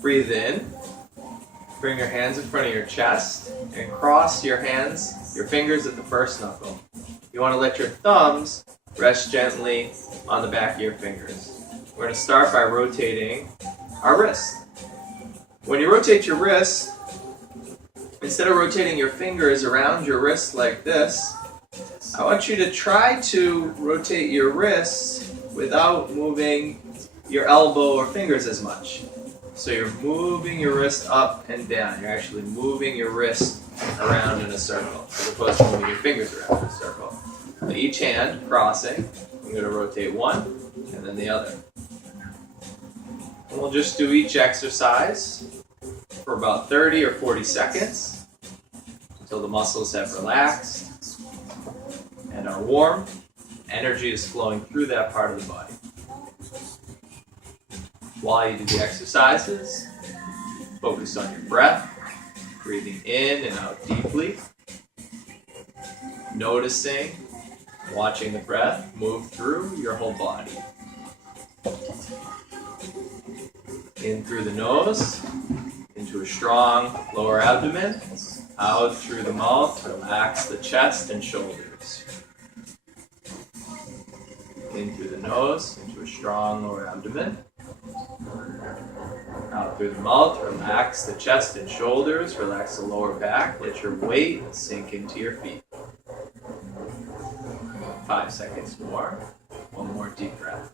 Breathe in. Bring your hands in front of your chest and cross your hands, your fingers at the first knuckle. You want to let your thumbs rest gently on the back of your fingers. We're going to start by rotating our wrist. When you rotate your wrist, instead of rotating your fingers around your wrist like this, I want you to try to rotate your wrists without moving your elbow or fingers as much. So you're moving your wrist up and down. You're actually moving your wrist around in a circle, as opposed to moving your fingers around in a circle. With each hand crossing, I'm going to rotate one and then the other. And we'll just do each exercise for about 30 or 40 seconds until the muscles have relaxed and are warm. Energy is flowing through that part of the body. While you do the exercises, focus on your breath, breathing in and out deeply, noticing, watching the breath move through your whole body. In through the nose, into a strong lower abdomen, out through the mouth, relax the chest and shoulders. In through the nose, into a strong lower abdomen. Out through the mouth, relax the chest and shoulders, relax the lower back, let your weight sink into your feet. 5 seconds more. One more deep breath.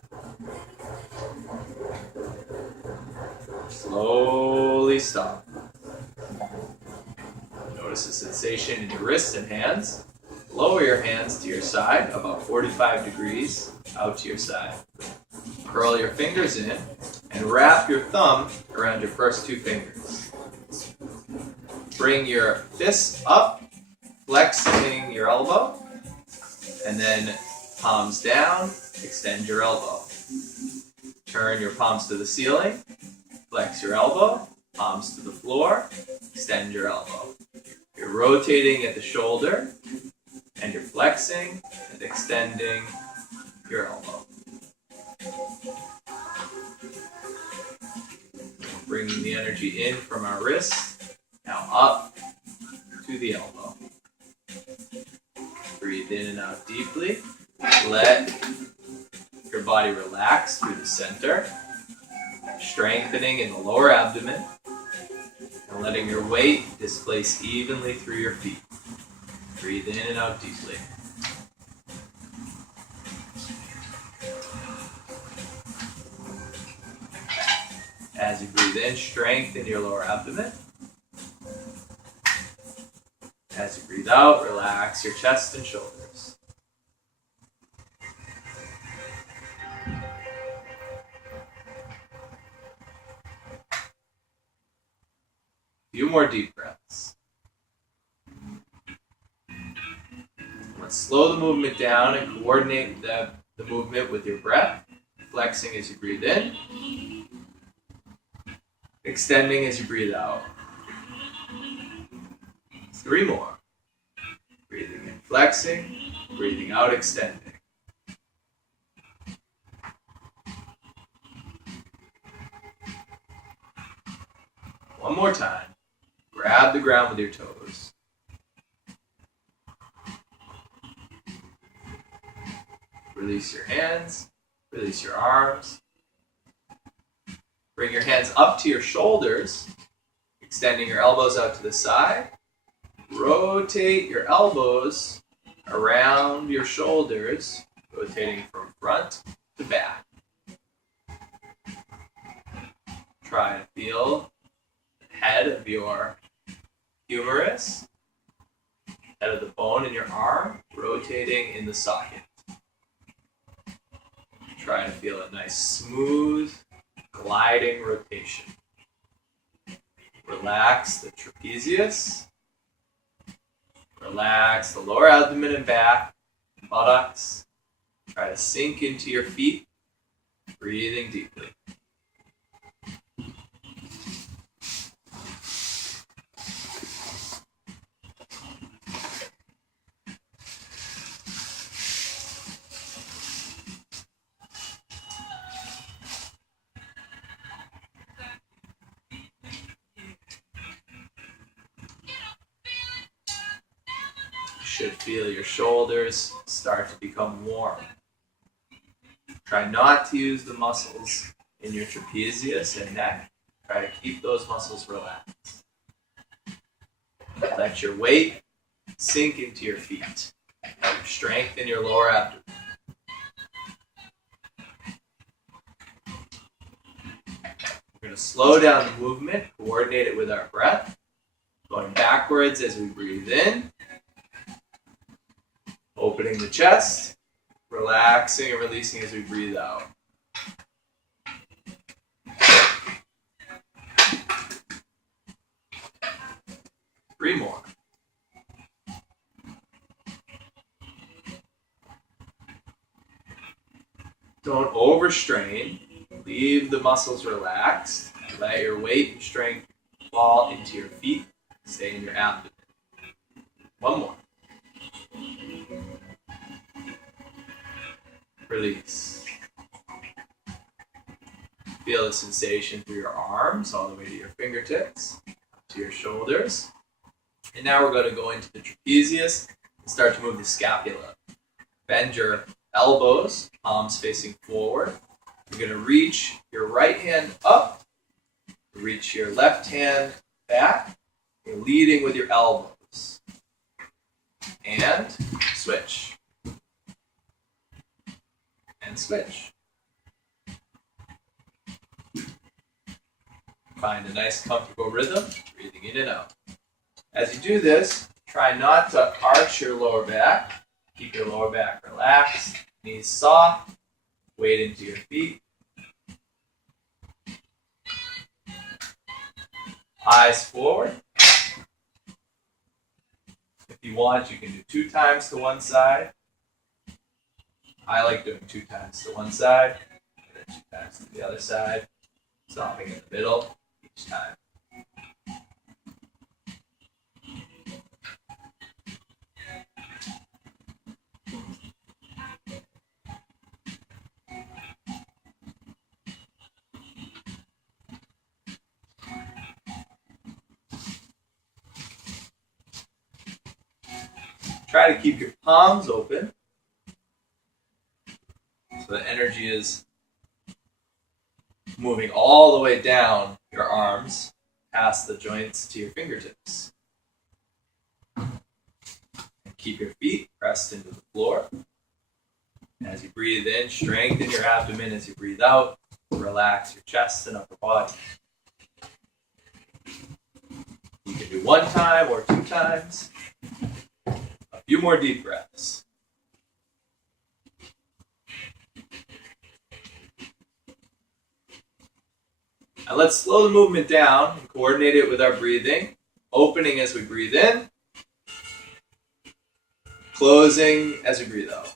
Slowly stop. Notice the sensation in your wrists and hands. Lower your hands to your side, about 45 degrees out to your side. Curl your fingers in and wrap your thumb around your first two fingers. Bring your fist up, flexing your elbow, and then palms down, extend your elbow. Turn your palms to the ceiling, flex your elbow, palms to the floor, extend your elbow. You're rotating at the shoulder, and you're flexing and extending your elbow. Bringing the energy in from our wrist, now up to the elbow. Breathe in and out deeply. Let your body relax through the center, strengthening in the lower abdomen, and letting your weight displace evenly through your feet. Breathe in and out deeply. As you breathe in, strengthen your lower abdomen. As you breathe out, relax your chest and shoulders. A few more deep breaths. Let's slow the movement down and coordinate the movement with your breath, flexing as you breathe in, extending as you breathe out. 3 more. Breathing in, flexing, breathing out, extending. One more time. Grab the ground with your toes. Release your hands, release your arms. Bring your hands up to your shoulders, extending your elbows out to the side. Rotate your elbows around your shoulders, rotating from front to back. Try to feel the head of your humerus, head of the bone in your arm, rotating in the socket. Try to feel a nice, smooth, gliding rotation. Relax the trapezius. Relax the lower abdomen and back, buttocks. Try to sink into your feet, breathing deeply. should feel your shoulders start to become warm. Try not to use the muscles in your trapezius and neck. Try to keep those muscles relaxed. Let your weight sink into your feet. Strengthen your lower abdomen. We're going to slow down the movement, coordinate it with our breath. Going backwards as we breathe in. Opening the chest. Relaxing and releasing as we breathe out. Three more. Don't overstrain. Leave the muscles relaxed. Let your weight and strength fall into your feet. Stay in your abdomen. One more. Release. Feel the sensation through your arms all the way to your fingertips, to your shoulders. And now we're going to go into the trapezius and start to move the scapula. Bend your elbows, palms facing forward. You're going to reach your right hand up, reach your left hand back. You're leading with your elbows. And switch. And switch. Find a nice comfortable rhythm, breathing in and out. As you do this, try not to arch your lower back. Keep your lower back relaxed, knees soft, weight into your feet. Eyes forward. If you want, you can do 2 times to one side. I like doing 2 times to one side, and then 2 times to the other side, stopping in the middle each time. Try to keep your palms open so the energy is moving all the way down your arms, past the joints to your fingertips. And keep your feet pressed into the floor. As you breathe in, strengthen your abdomen. As you breathe out, relax your chest and upper body. You can do 1 time or 2 times. A few more deep breaths. Now let's slow the movement down and coordinate it with our breathing. Opening as we breathe in. Closing as we breathe out.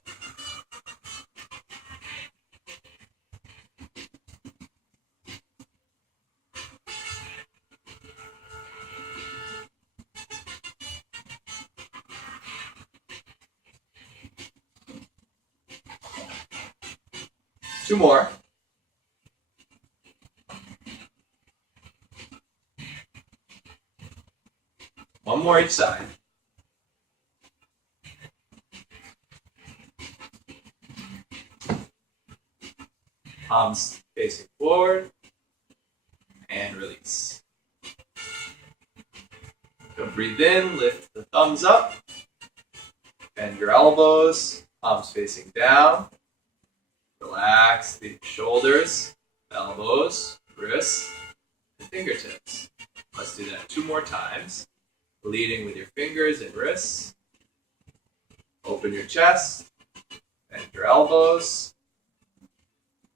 Two more. One more each side. Palms facing forward and release. So breathe in, lift the thumbs up, bend your elbows, palms facing down. Relax the shoulders, elbows, wrists, and fingertips. Let's do that 2 more times. Leading with your fingers and wrists. Open your chest, bend your elbows,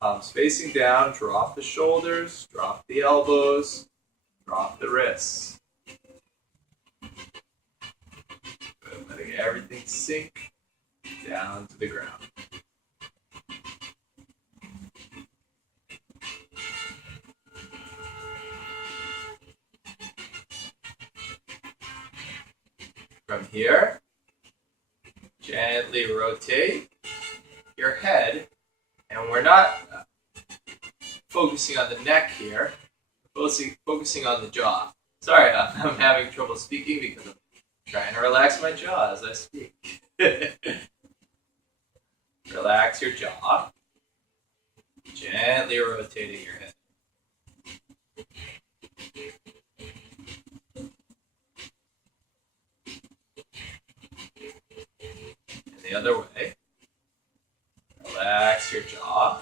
palms facing down, drop the shoulders, drop the elbows, drop the wrists. Good. Letting everything sink down to the ground. From here, gently rotate your head, and we're not focusing on the neck here, we're focusing on the jaw. Sorry, I'm having trouble speaking because I'm Trying to relax my jaw as I speak. Relax your jaw. Gently rotating your head. And the other way. Relax your jaw.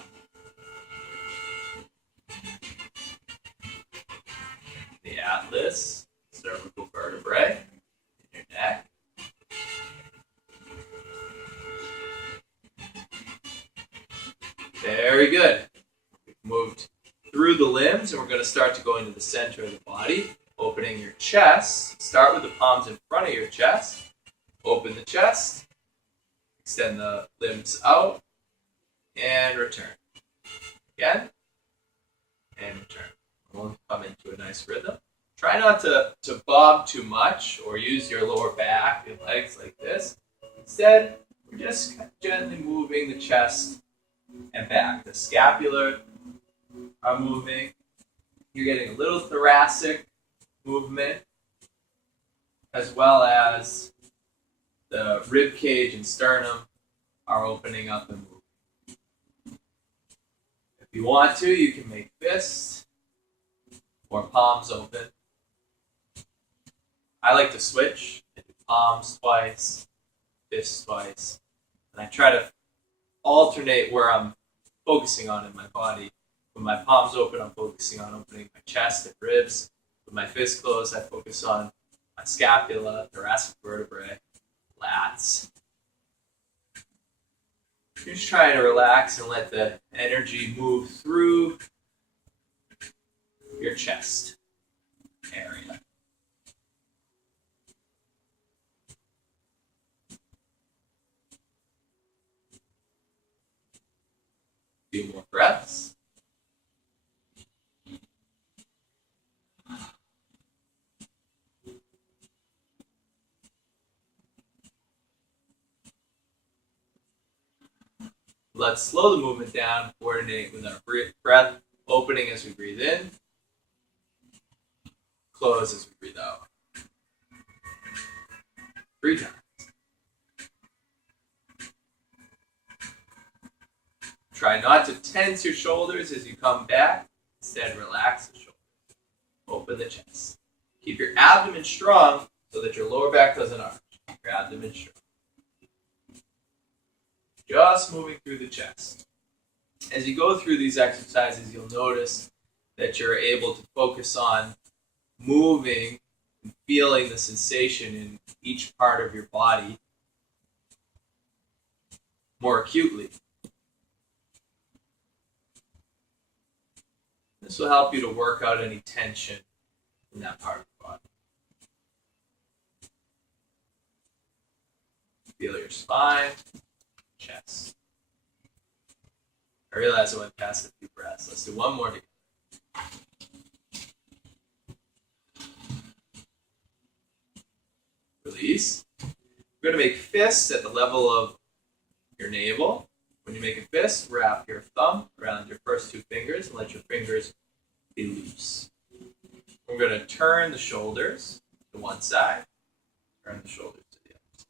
The atlas, cervical vertebrae, in your neck. Very good. We've moved through the limbs, and we're going to start to go into the center of the body, opening your chest. Start with the palms in front of your chest. Open the chest. Extend the limbs out. And return. Again. And return. We'll come into a nice rhythm. Try not to bob too much or use your lower back and legs like this. Instead, we're just gently moving the chest and back. The scapula are moving. You're getting a little thoracic movement, as well as the rib cage and sternum are opening up and moving. If you want to, you can make fists or palms open. I like to switch. I do palms twice, fists twice, and I try to alternate where I'm focusing on in my body. With my palms open, I'm focusing on opening my chest and ribs. With my fists closed, I focus on my scapula, thoracic vertebrae, lats. You're just trying to relax and let the energy move through your chest area. A few more breaths. Let's slow the movement down, coordinate with our breath, opening as we breathe in, close as we breathe out. 3 times. Try not to tense your shoulders as you come back. Instead, relax the shoulders. Open the chest. Keep your abdomen strong so that your lower back doesn't arch. Keep your abdomen strong. Just moving through the chest. As you go through these exercises, you'll notice that you're able to focus on moving and feeling the sensation in each part of your body more acutely. This will help you to work out any tension in that part of the body. Feel your spine, chest. I realize I went past a few breaths. Let's do one more together. Release. We're going to make fists at the level of your navel. When you make a fist, wrap your thumb around your first 2 fingers and let your fingers be loose. We're going to turn the shoulders to one side, turn the shoulders to the other.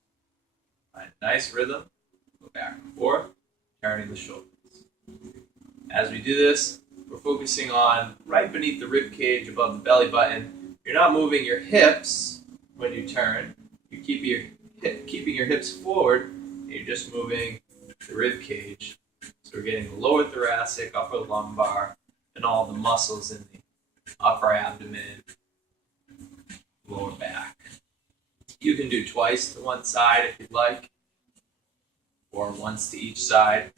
Find a nice rhythm. Go back and forth, turning the shoulders. As we do this, we're focusing on right beneath the rib cage above the belly button. You're not moving your hips when you turn. You're keeping your hips forward, and you're just moving the rib cage. So we're getting the lower thoracic, upper lumbar, and all the muscles in the upper abdomen, lower back. You can do twice to one side if you'd like, or once to each side.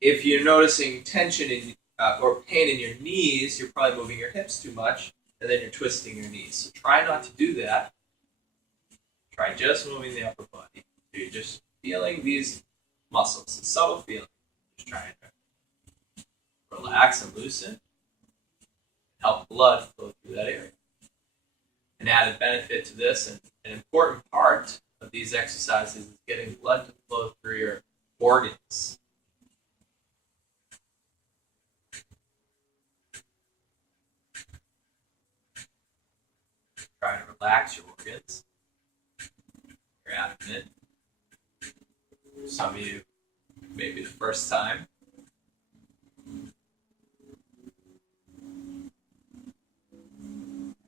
If you're noticing tension or pain in your knees, you're probably moving your hips too much, and then you're twisting your knees. So try not to do that. Try just moving the upper body. So you're just feeling these muscles, a subtle feeling. Just trying to relax and loosen. Help blood flow through that area. An added benefit to this, and an important part of these exercises, is getting blood to flow through your organs. Try to relax your organs, your abdomen. Some of you, maybe the first time.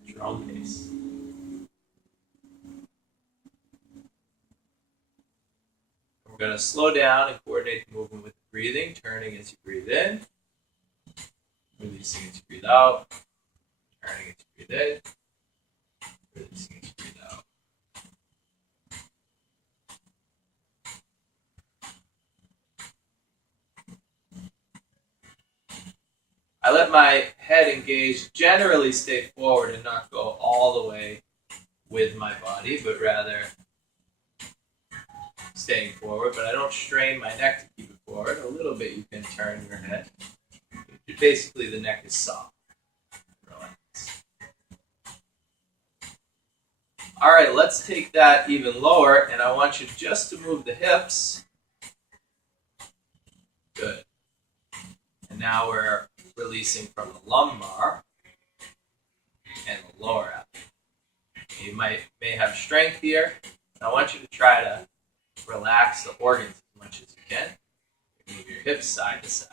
At your own pace. We're going to slow down and coordinate the movement with the breathing, turning as you breathe in, releasing as you breathe out, turning as you breathe in, releasing as you breathe out. I let my head engage, generally stay forward and not go all the way with my body, but rather staying forward. But I don't strain my neck to keep it forward. A little bit you can turn your head. Basically, the neck is soft. Relax. All right, let's take that even lower, and I want you just to move the hips. Good. And now we're releasing from the lumbar and the lower abdomen. You may have strength here. I want you to try to relax the organs as much as you can. Move your hips side to side.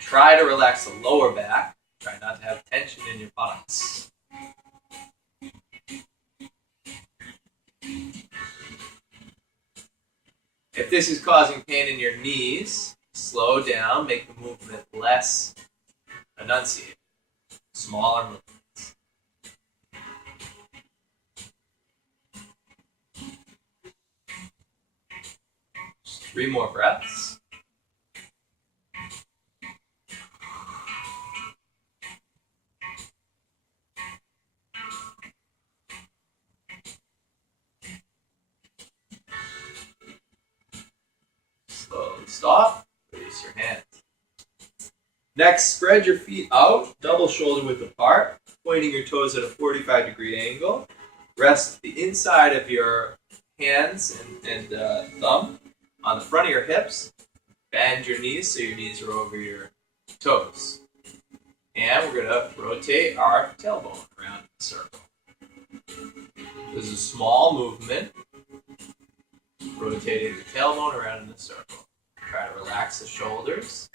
Try to relax the lower back. Try not to have tension in your buttocks. If this is causing pain in your knees, slow down, make the movement less enunciated. Smaller movements. Just 3 more breaths. Slowly stop. Release your hands. Next, spread your feet out, double shoulder width apart, pointing your toes at a 45-degree angle. Rest the inside of your hands and thumb on the front of your hips. Bend your knees so your knees are over your toes. And we're going to rotate our tailbone around in a circle. This is a small movement. Rotating the tailbone around in a circle. Try to relax the shoulders.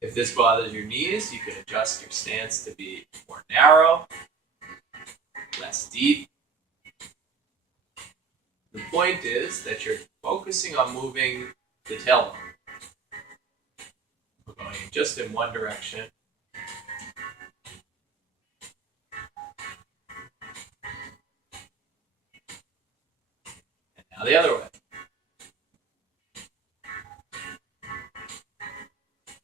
If this bothers your knees, you can adjust your stance to be more narrow, less deep. The point is that you're focusing on moving the tailbone. We're going just in one direction. And now the other way.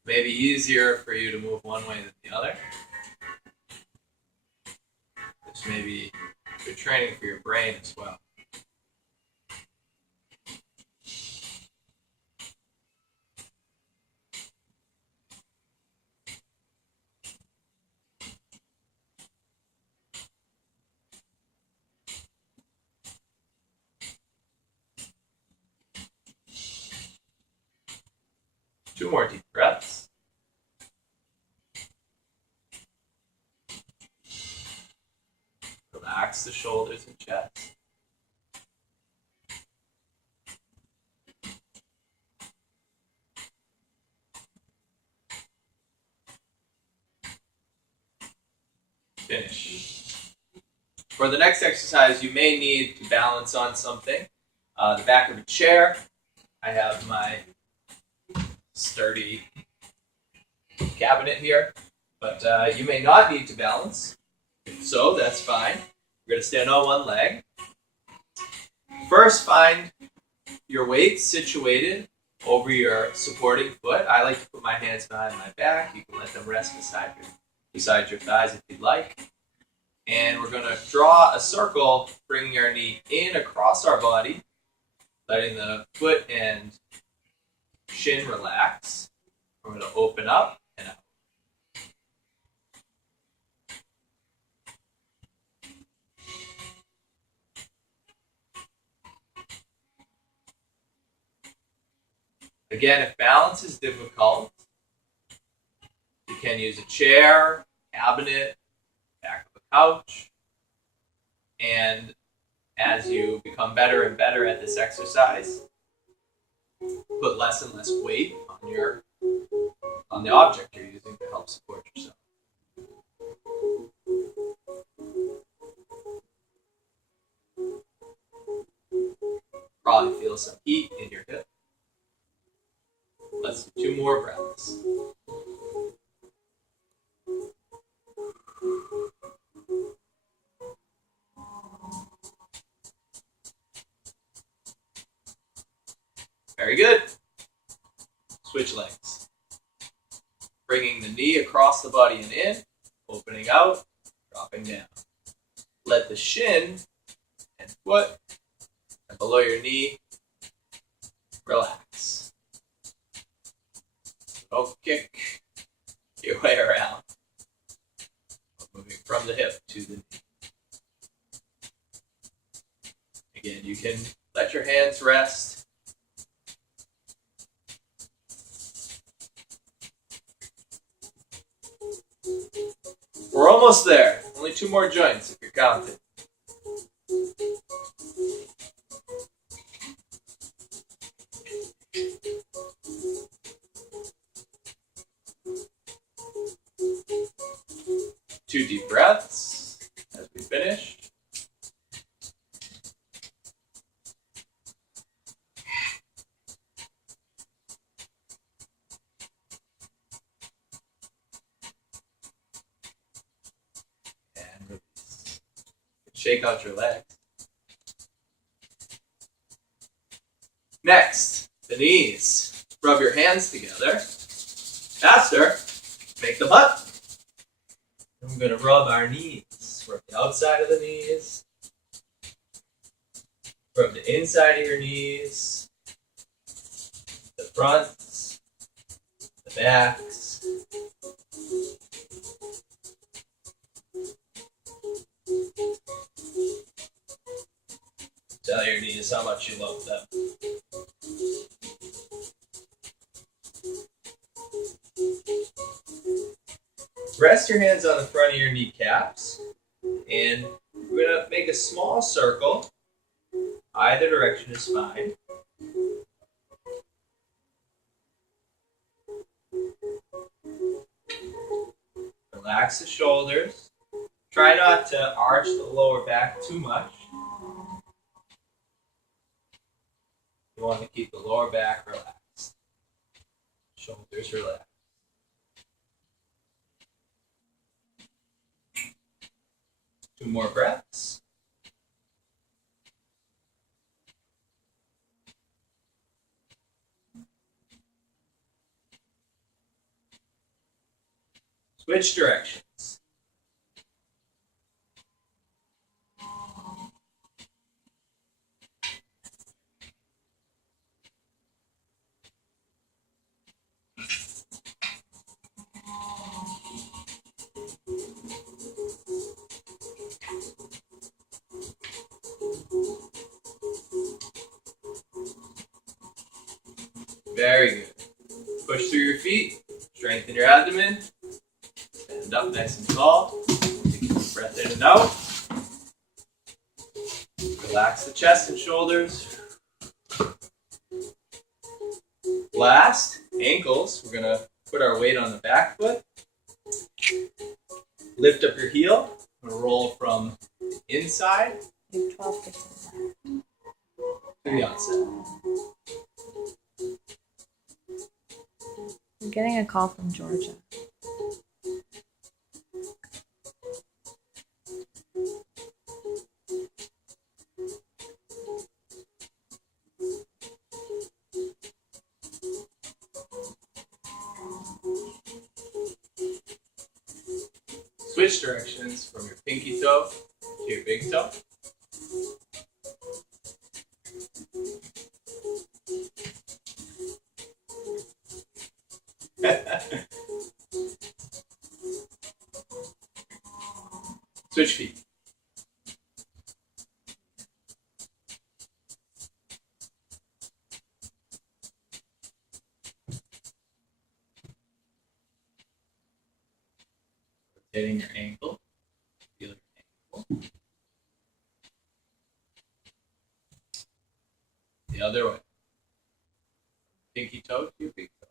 Maybe easier for you to move one way than the other. This may be good training for your brain as well. Two more deep breaths. Relax the shoulders and chest. Finish. For the next exercise, you may need to balance on something. The back of a chair. I have my sturdy cabinet here, but you may not need to balance. If so, that's fine. We're going to stand on one leg. First, find your weight situated over your supporting foot. I like to put my hands behind my back. You can let them rest beside your thighs if you'd like. And we're going to draw a circle, bringing our knee in across our body, letting the foot and shin relax. We're going to open up and out. Again, if balance is difficult, you can use a chair, cabinet, back of a couch, and as you become better and better at this exercise, put less and less weight on the object you're using to help support yourself. Probably feel some heat in your hip. Let's do 2 more breaths. Very good. Switch legs. Bringing the knee across the body and in, opening out, dropping down. Let the shin and foot and below your knee relax. Don't kick your way around. Moving from the hip to the knee. Again, you can let your hands rest. We're almost there. Only 2 more joints if you're counting. Two deep breaths as we finish. And release. Shake out your legs. Next, the knees. Rub your hands together. Faster. Make them up. I'm going to rub our knees. Rub the outside of the knees. Rub the inside of your knees. The fronts. The backs. Tell your knees how much you love them. Rest your hands on the front of your kneecaps, and we're going to make a small circle. Either direction is fine. Relax the shoulders. Try not to arch the lower back too much. You want to keep the lower back relaxed. Shoulders relaxed. Two more breaths. Switch directions. Very good. Push through your feet. Strengthen your abdomen. Stand up nice and tall. Take a deep breath in and out. Relax the chest and shoulders. Last, ankles. We're going to put our weight on the back foot. Lift up your heel. I'm going to roll from the inside to the outside. I'm getting a call from Georgia. Switch directions from your pinky toe to your big toe. Switch feet. Rotating your ankle. Feel your ankle. The other way. Pinky toe to your big toe.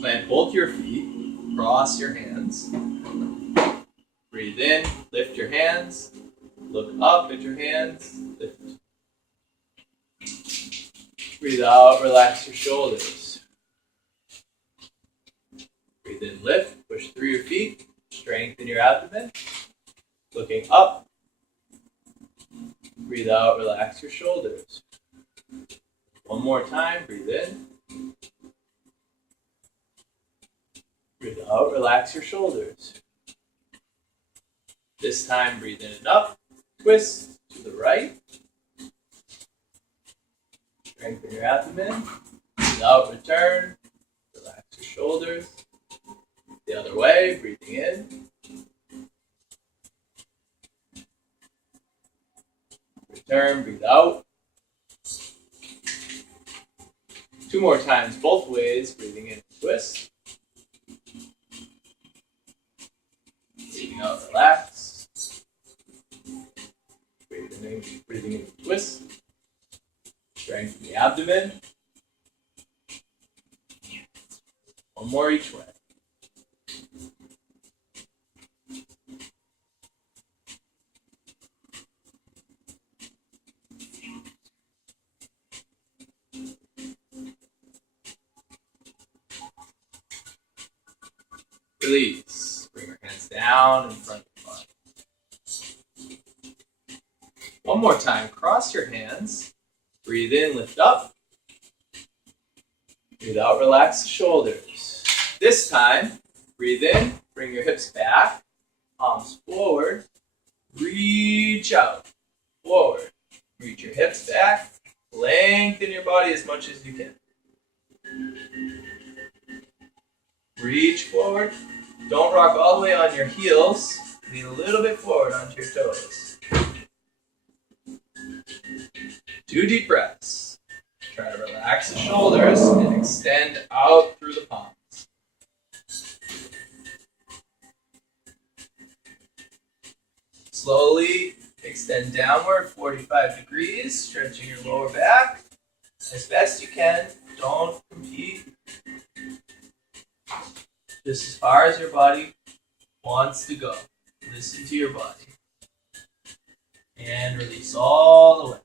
Plant both your feet, cross your hands. Breathe in, lift your hands, look up at your hands, lift. Breathe out, relax your shoulders. Breathe in, lift, push through your feet, strengthen your abdomen. Looking up. Breathe out, relax your shoulders. One more time, breathe in. Breathe out, relax your shoulders. This time, breathe in and up. Twist to the right. Strengthen your abdomen. Breathe out, return. Relax your shoulders. The other way, breathing in. Return, breathe out. Two more times, both ways, breathing in, twist. Breathing out, relax. Breathing in, twist. Strengthen the abdomen. One more each way. Release. Bring your hands down in front of your body. One more time. Cross your hands. Breathe in, lift up. Breathe out, relax the shoulders. This time, breathe in, bring your hips back, palms forward, reach out, forward. Reach your hips back, lengthen your body as much as you can. Reach forward. Don't rock all the way on your heels. Lean a little bit forward onto your toes. 2 deep breaths. Try to relax the shoulders and extend out through the palms. Slowly extend downward 45 degrees, stretching your lower back as best you can. Don't compete. Just as far as your body wants to go. Listen to your body. And release all the way.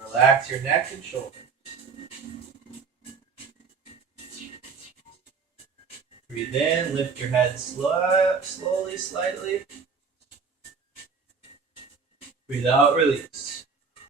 Relax your neck and shoulders. Breathe in, lift your head slowly, slightly. Breathe out, release.